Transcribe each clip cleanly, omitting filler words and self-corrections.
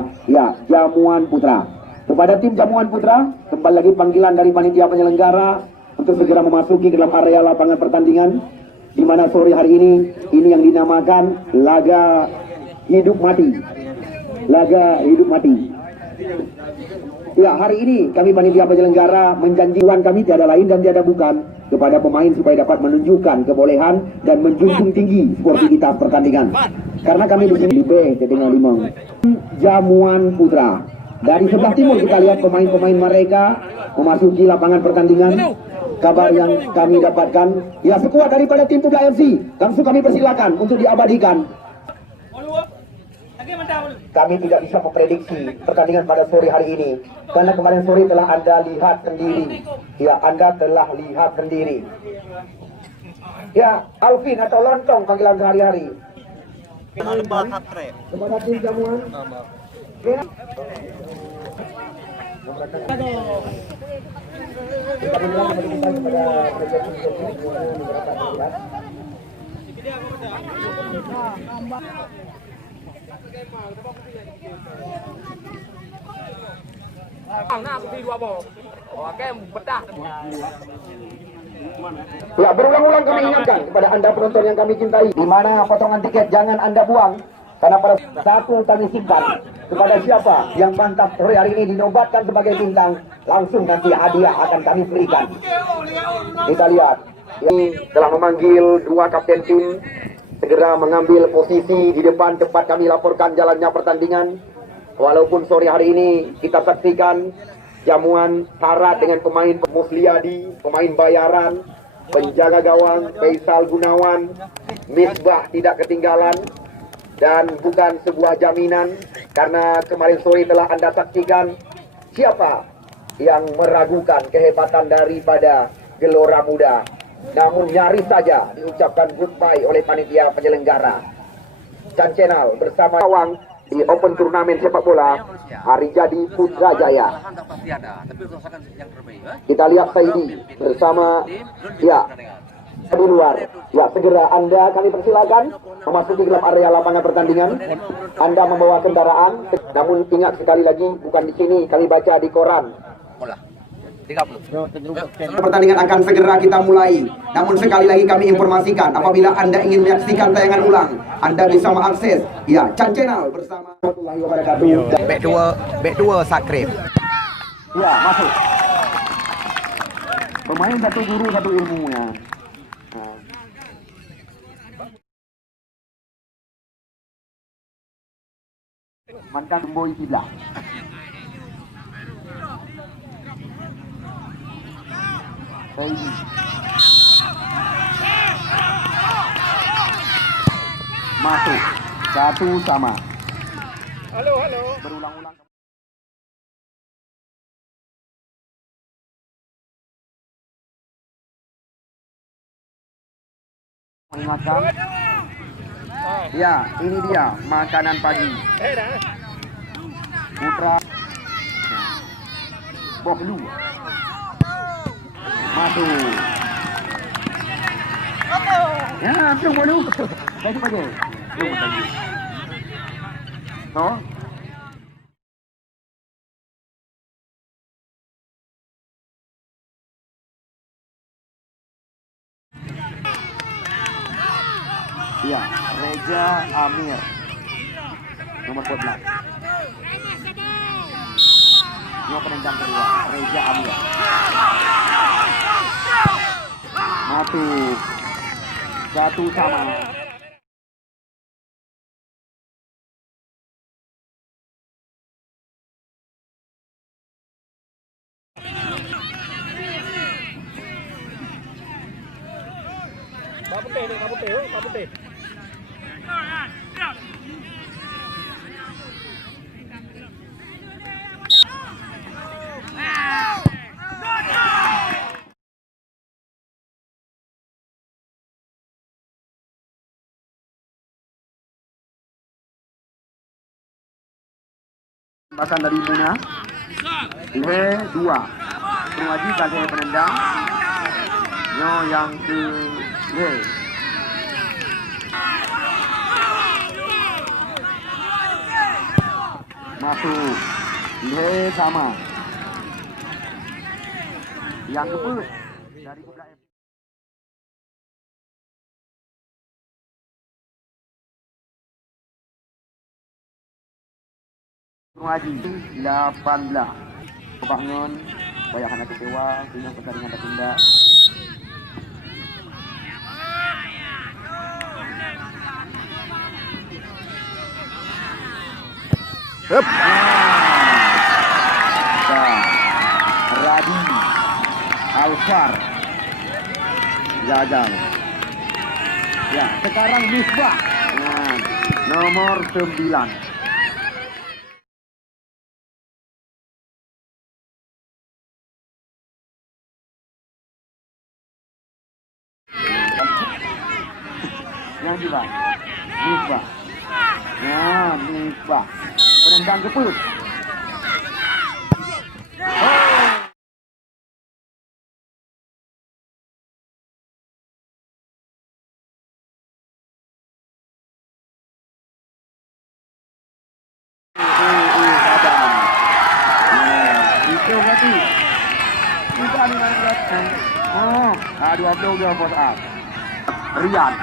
adalah Jamuan Putra. Kepada tim Jamuan Putra, kembali lagi panggilan dari panitia penyelenggara untuk segera memasuki ke dalam area lapangan pertandingan, di mana sore hari ini yang dinamakan laga hidup mati. Laga hidup mati. Hari ini kami panitia penyelenggara menjanjikan kami tiada lain dan tiada bukan kepada pemain supaya dapat menunjukkan kebolehan dan menjunjung tinggi sportivitas pertandingan. Karena kami di sini di B Ketinggal Limong. Jamuan Putra. Dari sebelah timur kita lihat pemain-pemain mereka memasuki lapangan pertandingan. Kabar yang kami dapatkan, sekuat daripada tim Putra FC. Langsung kami persilakan untuk diabadikan. Kami tidak bisa memprediksi pertandingan pada sore hari ini, karena kemarin sore telah Anda lihat sendiri. Anda telah lihat sendiri. Alvin atau Lontong panggilan sehari-hari. Kepada tim Jamuan. Berulang-ulang kami ingatkan kepada Anda penonton yang kami cintai, di mana potongan tiket jangan Anda buang, karena pada satu kami simpan kepada siapa yang mantap sore hari ini dinobatkan sebagai bintang, langsung nanti hadiah akan kami berikan. Kita lihat, ini telah memanggil dua kapten tim segera mengambil posisi di depan tempat kami laporkan jalannya pertandingan. Walaupun sore hari ini kita saksikan Jamuan syarat dengan pemain Musliadi, pemain bayaran, penjaga gawang Faisal Gunawan, Misbah tidak ketinggalan, dan bukan sebuah jaminan karena kemarin sore telah Anda saksikan siapa yang meragukan kehebatan daripada Gelora Muda. Namun nyaris saja diucapkan goodbye oleh panitia penyelenggara. Chan Channel bersama Awang di Open Turnamen sepak bola Hari Jadi Putrajaya. Kita lihat Saidi bersama di luar. Segera Anda kami persilakan memasuki dalam area lapangan pertandingan. Anda membawa kendaraan, namun ingat sekali lagi bukan di sini, kami baca di koran. Pertandingan akan segera kita mulai. Namun sekali lagi kami informasikan, apabila Anda ingin menyaksikan tayangan ulang, Anda bisa mengakses Chan Channel bersama Back 2 Sakrif. Masuk. Pemain satu guru satu ilmunya. Mantan boy sebelah. Masuk 1-1. Halo. Berulang-ulang. Mengingatkan. Ini dia makanan pagi. Putra. Bohlu. Masuk. Belum Bohlu. Lagi aja. Belum lagi. No. Reja Amir nomor 14. Ini penendang kedua, Reja Amir. Matu 1-1. Kapute. Bahkan dari Muna. Ihe 2. Lagi kali penendang. Yang ke Masuk. Le sama. Yang keput dari Kubla F. Haji 18. Kebangun bayar anak kecewa, punya pertandingan tertunda. Hup. Radi Alfar gagal. Ya, sekarang Misbah. Nomor 9. Yang juga Misbah. Ya, Misbah. Penendang keput. Itu berarti kita ni nak lihat. Dua puluh post up. Rian.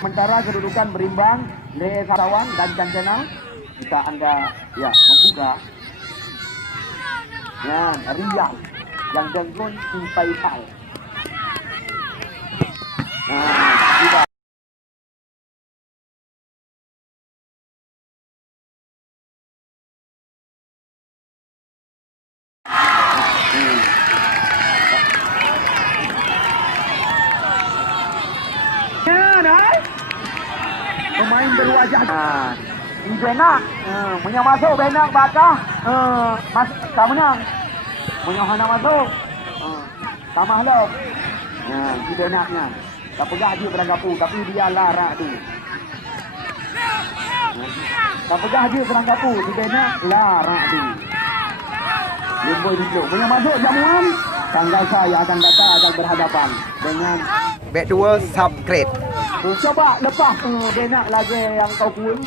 Sementara kedudukan berimbang Le Sarawan dan Cancana. Jika anda membuka. Ya, Rian yang jenggon Simpai Pal. Tidak. Pemain berwajah Benak punya masuk Benak bakah tak menang punya hana masuk tamah lop si Benaknya tak pegang dia beranggapu tapi dia larak tu tak pegang dia beranggapu si Benak larak tu Limboi duduk punya masuk Jamuan tanggal saya akan datang akan berhadapan dengan back duel subgrade. Coba lepas Benak lagi yang kau kuing.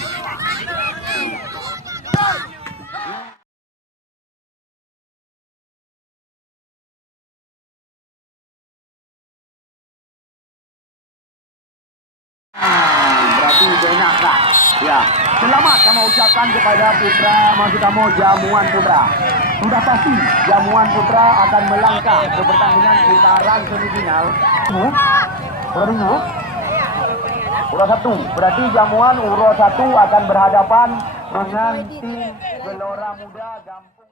Berarti Benak tak. Ya, selamat kamu ucapkan kepada putra maksud kamu Jamuan Putra. Sudah pasti Jamuan Putra akan melangkah ke pertandingan putaran semifinal. Urut 1. Berarti Jamuan urut 1 akan berhadapan dengan tim Gelora Muda Gampung.